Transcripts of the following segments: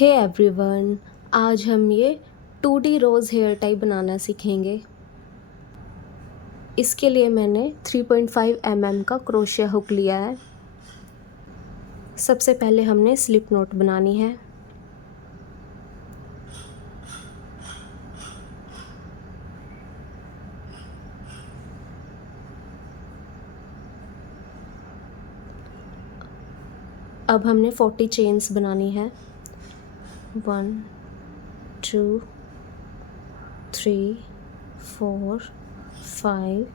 Hey everyone, आज हम ये 2D रोज़ हेयर टाई बनाना सीखेंगे। इसके लिए मैंने 3.5 mm का क्रोशिया हुक लिया है। सबसे पहले हमने स्लिप नॉट बनानी है। अब हमने 40 चेन्स बनानी है। 1 2 3 4 5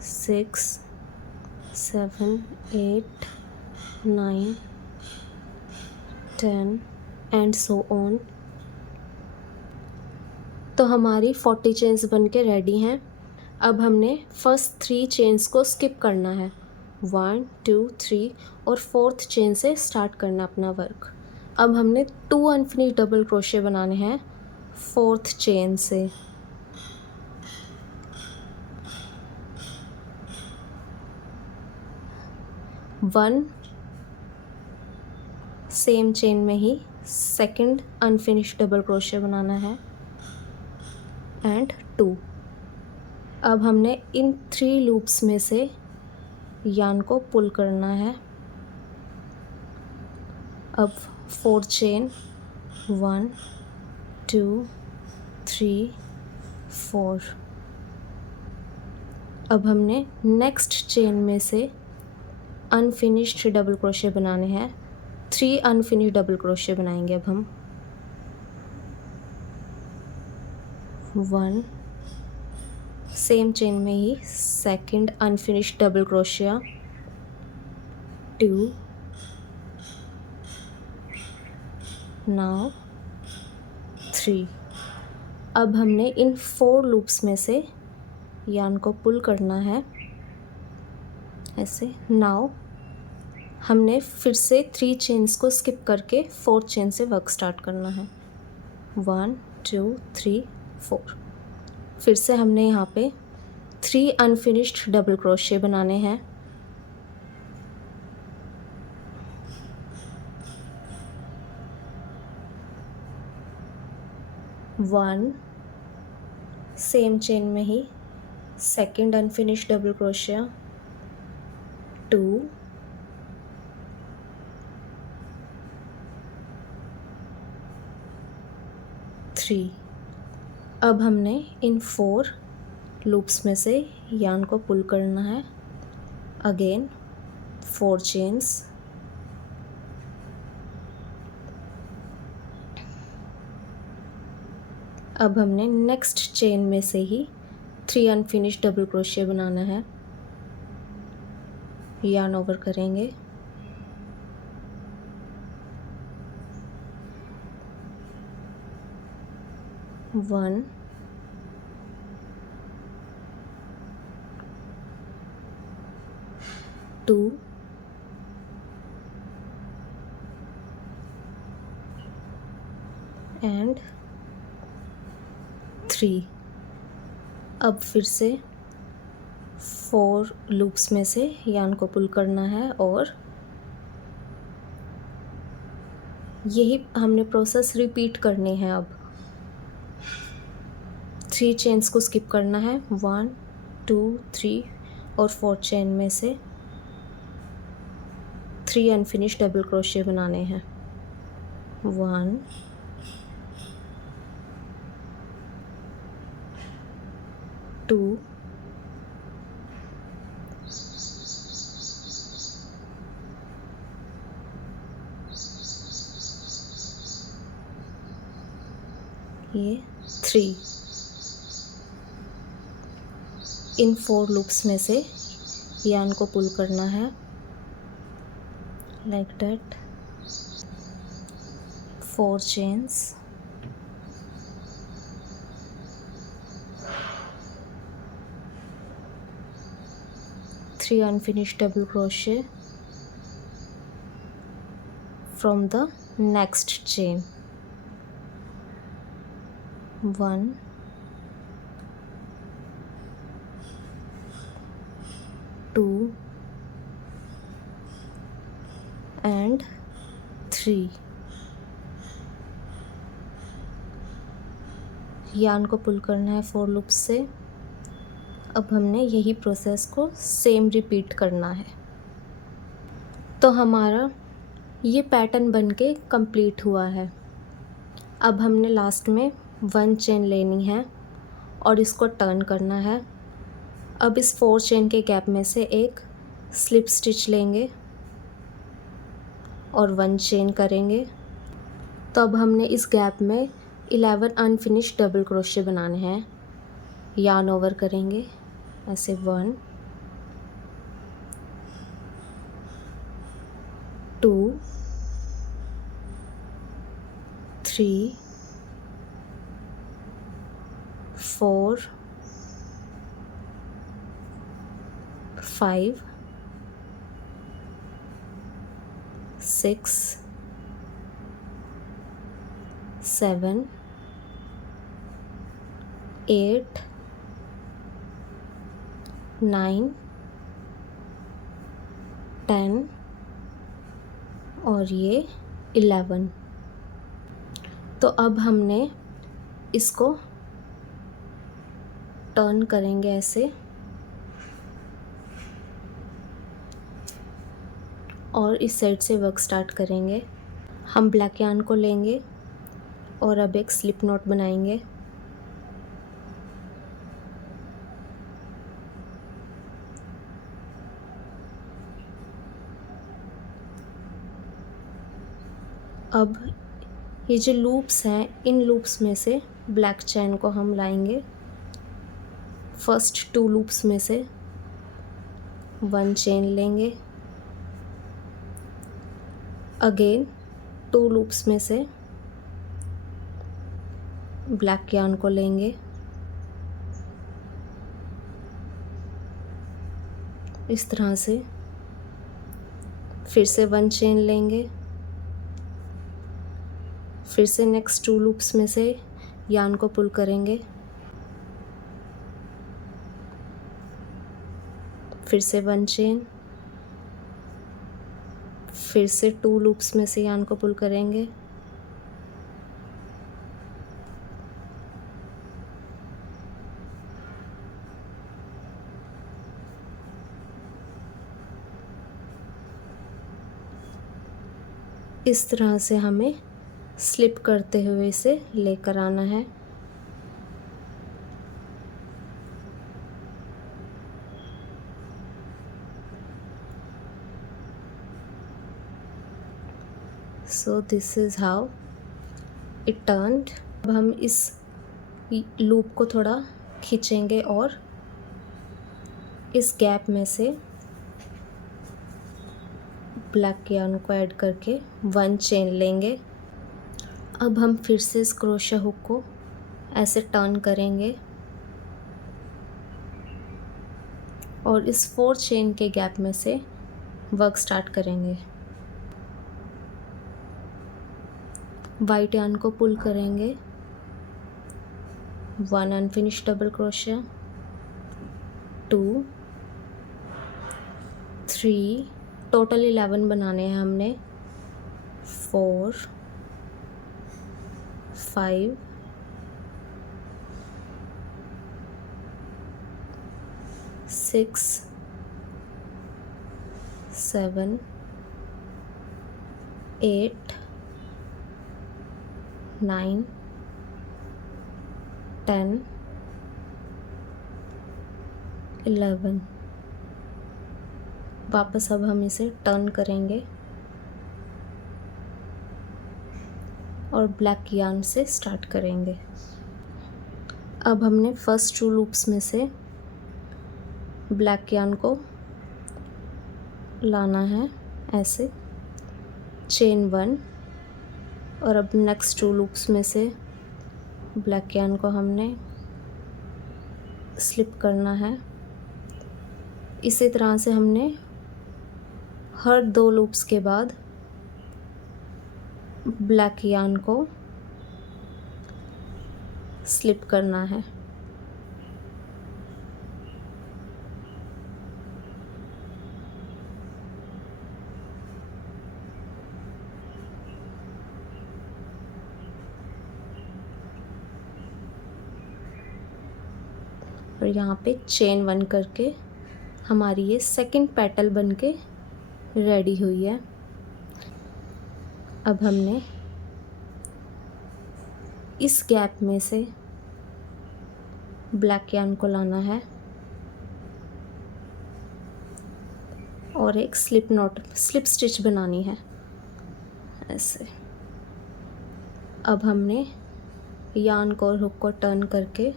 6 7 8 9 10 एंड सो ऑन। तो हमारी 40 चेन्स बन के रेडी हैं। अब हमने फर्स्ट 3 चेन्स को स्किप करना है। 1 2 3 और 4th चेन से स्टार्ट करना अपना वर्क। अब हमने 2 अनफिनिश डबल क्रोशे बनाने हैं 4th चेन से। वन सेम चेन में ही सेकंड अनफिनिश डबल क्रोशे बनाना है एंड 2। अब हमने इन 3 लूप्स में से यार्न को पुल करना है। अब 4 चेन 1 2 3 4। अब हमने नेक्स्ट चेन में से अनफिनिश्ड डबल क्रोशे बनाने हैं। 3 अनफिनिश्ड डबल क्रोशे बनाएंगे अब हम। 1 सेम चेन में ही second unfinished double crochet 2 now 3। अब हमने इन 4 लूप्स में से यार्न को पुल करना है ऐसे। नाउ हमने फिर से 3 चेन्स को स्किप करके 4th चेन से वर्क स्टार्ट करना है। 1 2 3 4। फिर से हमने यहाँ पे 3 अनफिनिश्ड डबल क्रोशे बनाने हैं। 1 सेम चेन में ही सेकंड अनफिनिश्ड डबल क्रोशिया 2 3। अब हमने इन 4 लूप्स में से यार्न को पुल करना है। Again 4 chains. अब हमने नेक्स्ट चेन में से ही 3 अनफिनिश्ड डबल क्रोशिया बनाना है। यार्न ओवर करेंगे। One 2 and 3। अब फिर से 4 लूप्स में से यार्न को पुल करना है और यही हमने प्रोसेस रिपीट करनी है। अब 3 चेन्स को स्किप करना है। 1 2 3 और 4 चेन में से 3 अनफिनिश्ड डबल क्रोशे बनाने हैं। 1 2 ये 3। इन 4 लूप्स में से यार्न को पुल करना है like that. 4 chains 3 unfinished double crochet from the next chain। 1 2 and 3। Yarn को पुल करना है 4 लूप्स से। अब हमने यही प्रोसेस को सेम रिपीट करना है। तो हमारा ये पैटर्न बनके कंप्लीट हुआ है। अब हमने लास्ट में 1 चेन लेनी है और इसको टर्न करना है। अब इस 4 चेन के गैप में से एक स्लिप स्टिच लेंगे और 1 चेन करेंगे। तो अब हमने इस गैप में 11 अनफिनिश्ड डबल क्रोशे बनाने हैं। यार्न ओवर करेंगे ऐसे 1 2 3 4 5 6 7 8 9 10 और ये 11। तो अब हमने इसको टर्न करेंगे ऐसे और इस साइड से वर्क स्टार्ट करेंगे। हम ब्लैक यार्न को लेंगे और अब एक स्लिप नॉट बनाएंगे। अब ये जो लूप्स हैं, इन लूप्स में से ब्लैक चैन को हम लाएंगे। फर्स्ट 2 लूप्स में से 1 चेन लेंगे। अगेन 2 लूप्स में से ब्लैक यार्न को लेंगे। इस तरह से फिर से 1 चेन लेंगे। फिर से नेक्स्ट 2 लूप्स में से यार्न को पुल करेंगे। फिर से 1 चेन। फिर से 2 लूप्स में से यार्न को पुल करेंगे। इस तरह से हमें स्लिप करते हुए इसे लेकर आना है। So this is how it turned. अब हम इस लूप को थोड़ा खींचेंगे और इस गैप में से ब्लैक यार्न को ऐड करके 1 चेन लेंगे। अब हम फिर से इस क्रोशा हुक को ऐसे टर्न करेंगे और इस 4 चेन के गैप में से वर्क स्टार्ट करेंगे। वाइट यार्न को पुल करेंगे, 1 अनफिनिश्ड डबल क्रोशा, 2 3 टोटल 11 बनाने हैं हमने। 4 5 6 7 8 9 10 11। वापस अब हम इसे टर्न करेंगे और ब्लैक यार्न से स्टार्ट करेंगे। अब हमने फर्स्ट 2 लूप्स में से ब्लैक यार्न को लाना है ऐसे, चेन 1 और अब नेक्स्ट 2 लूप्स में से ब्लैक यार्न को हमने स्लिप करना है। इसी तरह से हमने हर 2 लूप्स के बाद ब्लैक यार्न को स्लिप करना है। और यहाँ पे चेन 1 करके हमारी ये सेकंड पेटल बन के रेडी हुई है। अब हमने इस गैप में से ब्लैक यार्न को लाना है और एक स्लिप स्टिच बनानी है ऐसे। अब हमने यार्न को और हुक को टर्न करके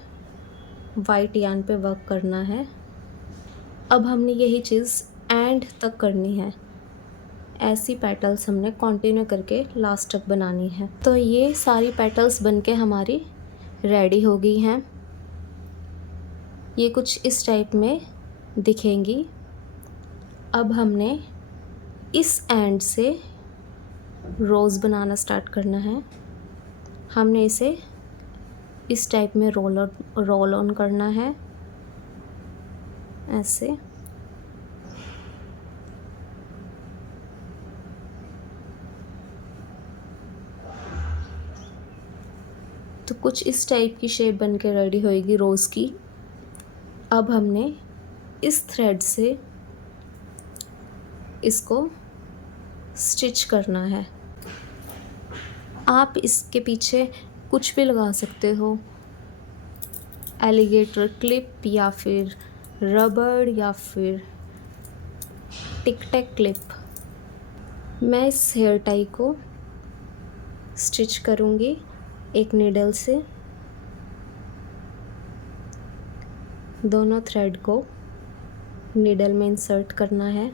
वाइट यार्न पे वर्क करना है। अब हमने यही चीज़ एंड तक करनी है। ऐसी पेटल्स हमने कंटिन्यू करके लास्ट तक बनानी है। तो ये सारी पेटल्स बनके हमारी रेडी हो गई हैं। ये कुछ इस टाइप में दिखेंगी। अब हमने इस एंड से रोज़ बनाना स्टार्ट करना है। हमने इसे इस टाइप में रोल ऑन करना है ऐसे। तो कुछ इस टाइप की शेप बन के रेडी होएगी रोज़ की। अब हमने इस थ्रेड से इसको स्टिच करना है। आप इसके पीछे कुछ भी लगा सकते हो, एलिगेटर क्लिप या फिर रबड़ या फिर टिक टैक क्लिप। मैं इस हेयर टाई को स्टिच करूँगी एक नीडल से। दोनों थ्रेड को नीडल में इंसर्ट करना है।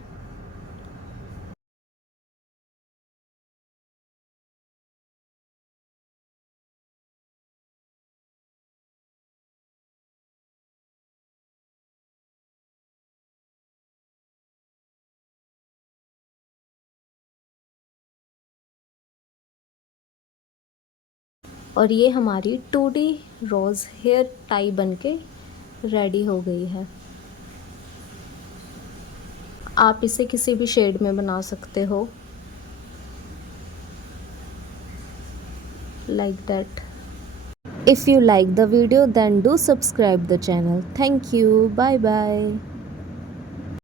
और ये हमारी 2D रोज़ हेयर टाई बनके रेडी हो गई है। आप इसे किसी भी शेड में बना सकते हो, like that. If you like the video, then do subscribe the channel. Thank you. Bye bye.